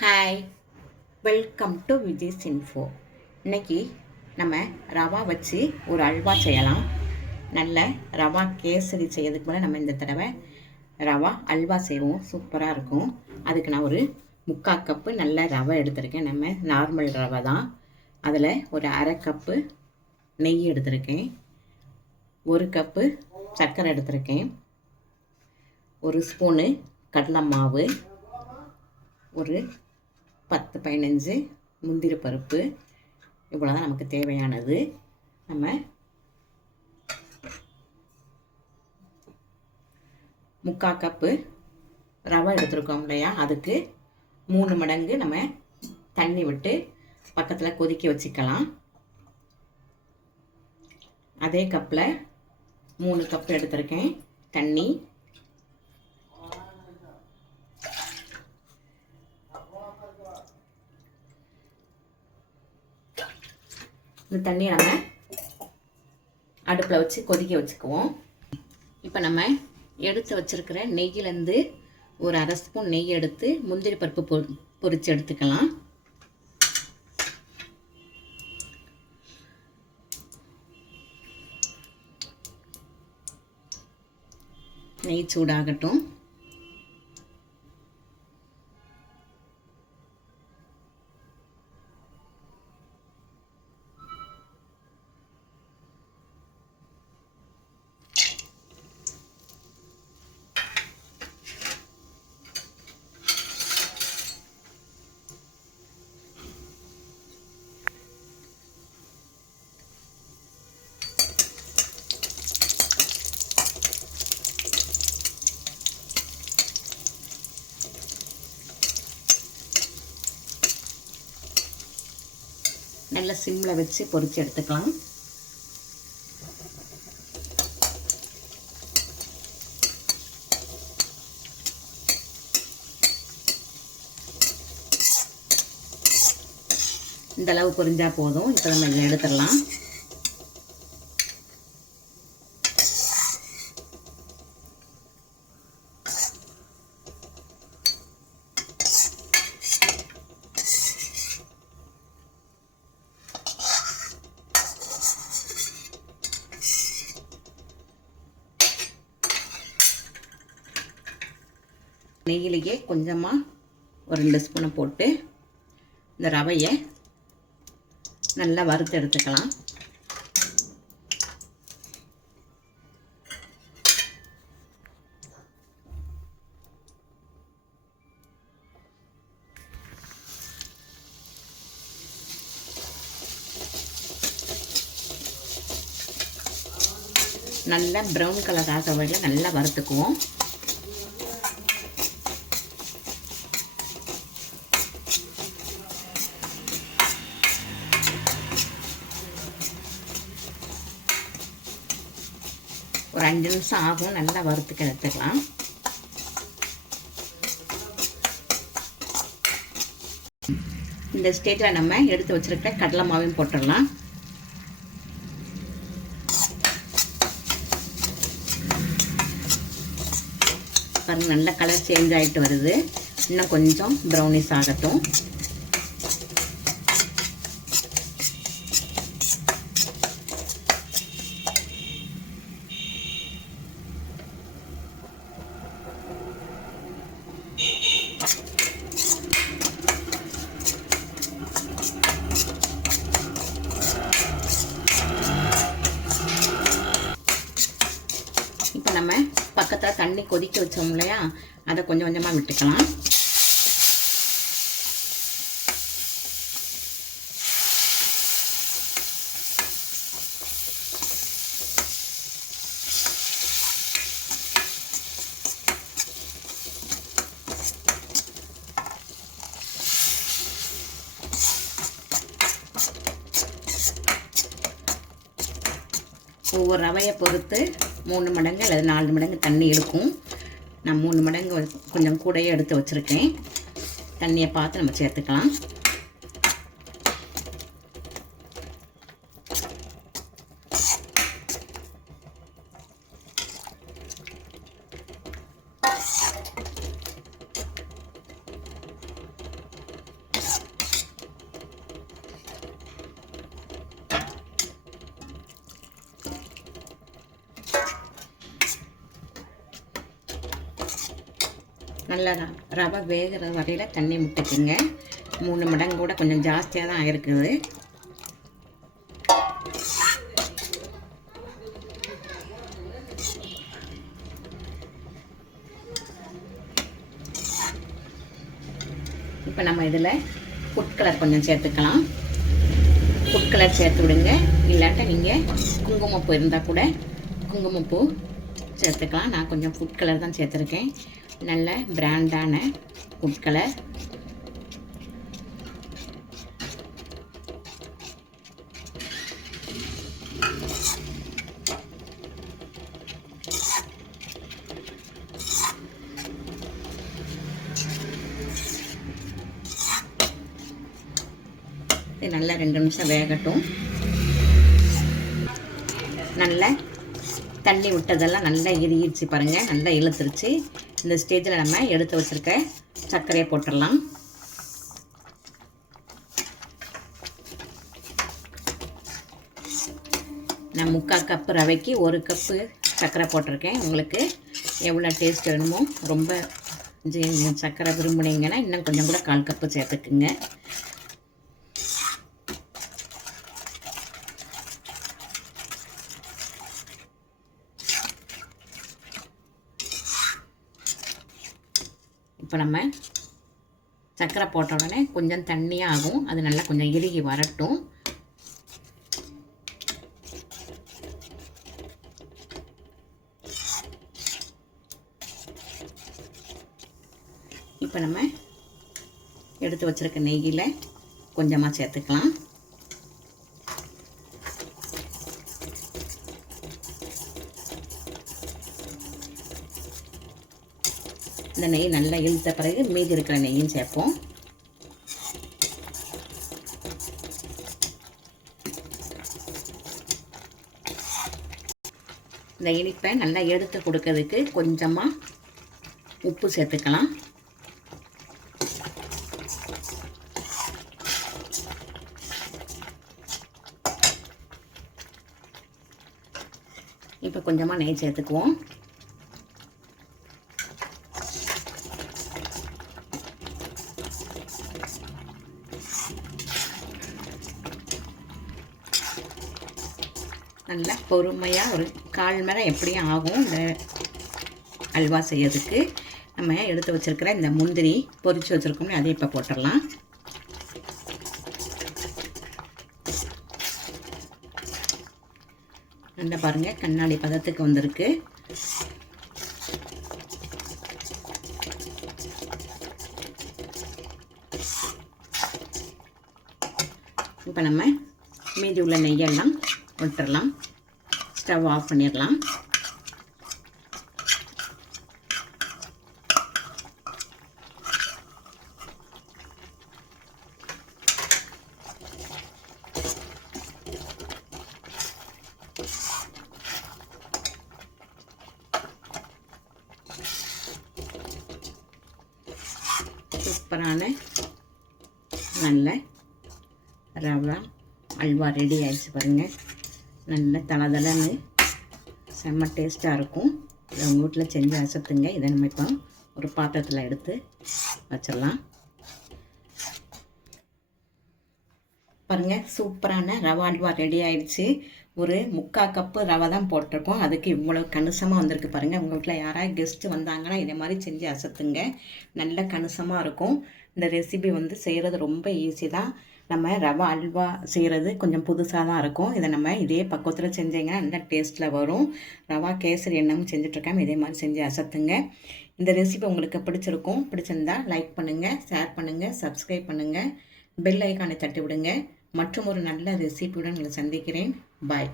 Hi, welcome to Vijay's info. இன்றைக்கி நம்ம ரவா வச்சு ஒரு அல்வா செய்யலாம். நல்ல ரவா கேசரி செய்யறதுக்கு முன்னாடி நம்ம இந்த தடவை ரவா அல்வா செய்வோம். சூப்பராக இருக்கும். அதுக்கு நான் ஒரு 3/4 கப்பு நல்ல ரவை எடுத்திருக்கேன். நம்ம நார்மல் ரவை தான். அதில் ஒரு அரை கப்பு நெய் எடுத்திருக்கேன். 1 கப்பு சர்க்கரை எடுத்திருக்கேன். 1 ஸ்பூனு கடலை மாவு, ஒரு 10-15 முந்திரி பருப்பு. இவ்வளோ தான் நமக்கு தேவையானது. நம்ம 3/4 கப்பு ரவை எடுத்துருக்கோம் இல்லையா, அதுக்கு 3 மடங்கு நம்ம தண்ணி விட்டு பக்கத்தில் கொதிக்க வச்சுக்கலாம். அதே கப்பில் 3 கப்பு எடுத்திருக்கேன் தண்ணி. இந்த தண்ணியை நம்ம அடுப்பில் வச்சு கொதிக்க வச்சுக்குவோம். இப்போ நம்ம எடுத்து வச்சுருக்கிற நெய்யிலேருந்து ஒரு அரை ஸ்பூன் நெய் எடுத்து முந்திரி பருப்பு பொரித்து எடுத்துக்கலாம். நெய் சூடாகட்டும். நல்லா சிம்மில் வச்சு பொரித்து எடுத்துக்கலாம். இந்த அளவு பொரிஞ்சால் போதும். இப்போ நம்ம இதை எடுத்துடலாம். நெய்யிலேயே கொஞ்சமாக ஒரு 2 ஸ்பூனை போட்டு இந்த ரவையை நல்லா வறுத்து எடுத்துக்கலாம். நல்லா ப்ரௌன் கலர் ஆகிற வரையில் நல்லா வறுத்துக்குவோம். ஒரு 5 நிமிஷம் ஆகும். நல்லா வறுத்துக்க எடுத்துக்கலாம். இந்த ஸ்டேஜில் நம்ம எடுத்து வச்சுருக்க கடலை மாவையும் போட்டுடலாம். பாருங்கள், நல்ல கலர் சேஞ்ச் ஆகிட்டு வருது. இன்னும் கொஞ்சம் ப்ரௌனிஷ் ஆகட்டும். இப்போ நம்ம பக்கத்தில் தண்ணி கொதிக்க வச்சோம் இல்லையா, அதை கொஞ்சம் கொஞ்சமாக விட்டுக்கலாம். ஒவ்வொரு ரவையை பொறுத்து 3 மடங்கு அல்லது 4 மடங்கு தண்ணி இருக்கும். நான் 3 மடங்கு கொஞ்சம் கூடையே எடுத்து வச்சுருக்கேன். தண்ணியை பார்த்து நம்ம சேர்த்துக்கலாம். நல்லா ரவை வேகிற வரையில் தண்ணி விட்டுக்குங்க. 3 மடங்கு கூட கொஞ்சம் ஜாஸ்தியாக தான் ஆகிருக்குது. இப்போ நம்ம இதில் ஃபுட் கலர் கொஞ்சம் சேர்த்துக்கலாம். ஃபுட் கலர் சேர்த்து விடுங்க. இல்லாட்ட நீங்கள் குங்குமப்பூ இருந்தால் கூட குங்குமப்பூ சேர்த்துக்கலாம். நான் கொஞ்சம் ஃபுட் கலர் தான் சேர்த்துருக்கேன். நல்ல பிராண்டான ஃபுட் கலர். இது நல்லா 2 நிமிஷம் வேகட்டும். நல்லா தண்ணி விட்டதெல்லாம் நல்லா இறுகிடுச்சு பாருங்கள், நல்லா இழுத்துருச்சு. இந்த ஸ்டேஜில் நம்ம எடுத்து வச்சுருக்க சர்க்கரையை போட்டுடலாம். நான் 3/4 கப்பு ரவைக்கு 1 கப்பு சர்க்கரை போட்டிருக்கேன். உங்களுக்கு எவ்வளோ டேஸ்ட் வேணுமோ, ரொம்ப சர்க்கரை விரும்புனீங்கன்னா இன்னும் கொஞ்சம் கூட 1/4 கப்பு சேர்த்துக்குங்க. இப்போ நம்ம சர்க்கரை போட்ட உடனே கொஞ்சம் தண்ணியாக ஆகும். அது நல்லா கொஞ்சம் இறுகி வரட்டும். இப்போ நம்ம எடுத்து வச்சுருக்க நெய்யில் கொஞ்சமாக சேர்த்துக்கலாம். இந்த நெய் நல்லா இழுத்த பிறகு மீதி இருக்கிற நெய்யும் சேர்ப்போம். இந்த இனிப்பை நல்லா எடுத்து கொடுக்கறதுக்கு கொஞ்சமாக உப்பு சேர்த்துக்கலாம். இப்போ கொஞ்சமாக நெய் சேர்த்துக்குவோம். நல்லா பொறுமையாக ஒரு 1/4 மணி நேரம் எப்படியும் ஆகும் இந்த அல்வா செய்யறதுக்கு. நம்ம எடுத்து வச்சுருக்கிற இந்த முந்திரி பொரித்து வச்சுருக்கோம்னு அதை இப்போ போட்டுடலாம். நல்லா பாருங்கள், கண்ணாடி பதத்துக்கு வந்திருக்கு. இப்போ நம்ம மீதி உள்ள நெய்யெல்லாம் விட்டுடலாம். ஸ்டவ் ஆஃப் பண்ணிடலாம். சூப்பரான நல்ல ரவா அல்வா ரெடி ஆயிடுச்சு பாருங்கள். நல்ல தளதளன்னு செம்ம டேஸ்ட்டாக இருக்கும். இதை உங்கள் வீட்டில் செஞ்சு அசத்துங்க. இதை நம்ம இப்போ ஒரு பாத்திரத்தில் எடுத்து வச்சிடலாம். பாருங்கள், சூப்பரான ரவா அல்வா ரெடி ஆயிடுச்சு. ஒரு 3/4 கப்பு ரவை தான் போட்டிருக்கோம். அதுக்கு இவ்வளோ கணிசமாக வந்திருக்கு பாருங்கள். உங்கள் வீட்டில் யாராவது கெஸ்ட்டு வந்தாங்கன்னா இதே மாதிரி செஞ்சு அசத்துங்க. நல்ல கணிசமாக இருக்கும். இந்த ரெசிபி செய்கிறது ரொம்ப ஈஸி தான். நம்ம ரவா அல்வா செய்கிறது கொஞ்சம் புதுசாக தான் இருக்கும். இதை நம்ம இதே பக்குவத்தில் செஞ்சீங்கன்னா நல்ல டேஸ்ட்டில் வரும். ரவா கேசரி என்னமும் செஞ்சுட்ருக்காம இதே மாதிரி செஞ்சு அசத்துங்க. இந்த ரெசிபி உங்களுக்கு பிடிச்சிருக்கும். பிடிச்சிருந்தா லைக் பண்ணுங்கள், ஷேர் பண்ணுங்கள், சப்ஸ்கிரைப் பண்ணுங்கள், பெல் ஐக்கானை தட்டி விடுங்க. மற்றும் ஒரு நல்ல ரெசிபியுடன் உங்களை சந்திக்கிறேன். பாய்.